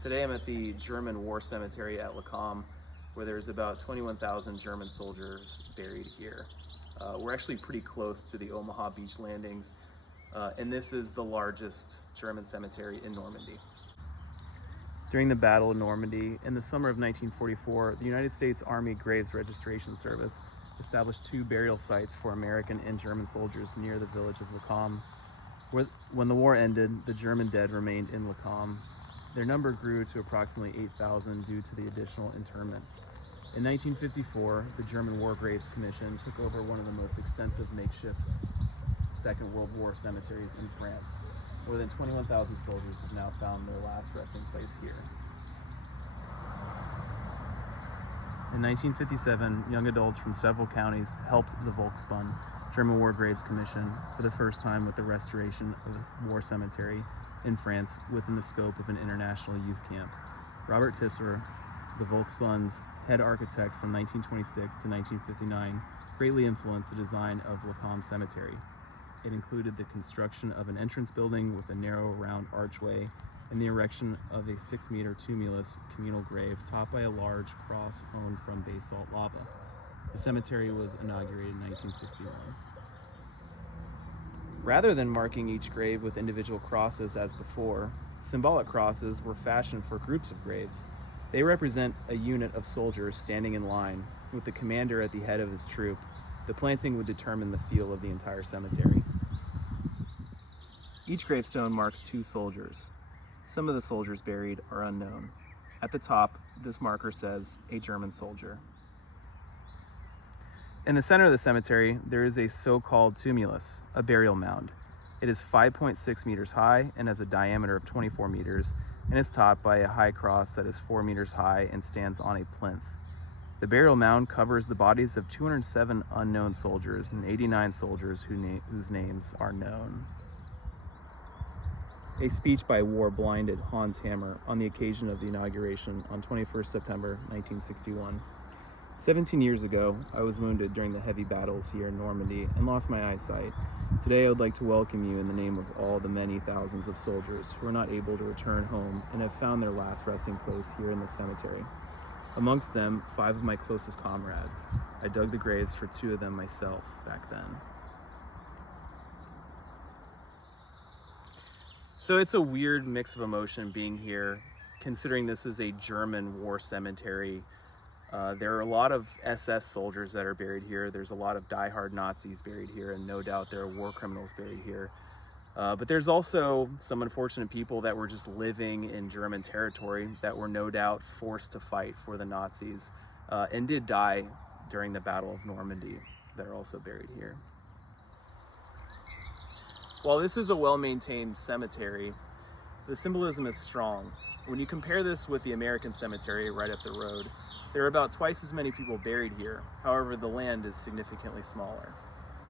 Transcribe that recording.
Today I'm at the German War Cemetery at Cambe, where there's about 21,000 German soldiers buried here. We're actually pretty close to the Omaha beach landings, and this is the largest German cemetery in Normandy. During the Battle of Normandy, in the summer of 1944, the United States Army Graves Registration Service established two burial sites for American and German soldiers near the village of Cambe. When the war ended, the German dead remained in Cambe. Their number grew to approximately 8,000 due to the additional interments. In 1954, the German War Graves Commission took over one of the most extensive makeshift Second World War cemeteries in France. More than 21,000 soldiers have now found their last resting place here. In 1957, young adults from several counties helped the Volksbund, German War Graves Commission, for the first time with the restoration of a war cemetery in France within the scope of an international youth camp. Robert Tisser, the Volksbund's head architect from 1926 to 1959, greatly influenced the design of Cambe Cemetery. It included the construction of an entrance building with a narrow round archway and the erection of a 6-meter tumulus communal grave topped by a large cross hewn from basalt lava. The cemetery was inaugurated in 1961. Rather than marking each grave with individual crosses as before, symbolic crosses were fashioned for groups of graves. They represent a unit of soldiers standing in line, with the commander at the head of his troop. The planting would determine the feel of the entire cemetery. Each gravestone marks two soldiers. Some of the soldiers buried are unknown. At the top, this marker says, "A German soldier." In the center of the cemetery, there is a so-called tumulus, a burial mound. It is 5.6 meters high and has a diameter of 24 meters and is topped by a high cross that is 4 meters high and stands on a plinth. The burial mound covers the bodies of 207 unknown soldiers and 89 soldiers whose names are known. A speech by war-blinded Hans Hammer on the occasion of the inauguration on 21st September 1961. 17 years ago, I was wounded during the heavy battles here in Normandy and lost my eyesight. Today, I would like to welcome you in the name of all the many thousands of soldiers who are not able to return home and have found their last resting place here in the cemetery. Amongst them, 5 of my closest comrades. I dug the graves for 2 of them myself back then. So it's a weird mix of emotion being here, considering this is a German war cemetery. There are a lot of SS soldiers that are buried here. There's a lot of diehard Nazis buried here, and no doubt there are war criminals buried here. But there's also some unfortunate people that were just living in German territory that were no doubt forced to fight for the Nazis and did die during the Battle of Normandy that are also buried here. While this is a well-maintained cemetery, the symbolism is strong. When you compare this with the American cemetery right up the road, there are about twice as many people buried here. However, the land is significantly smaller.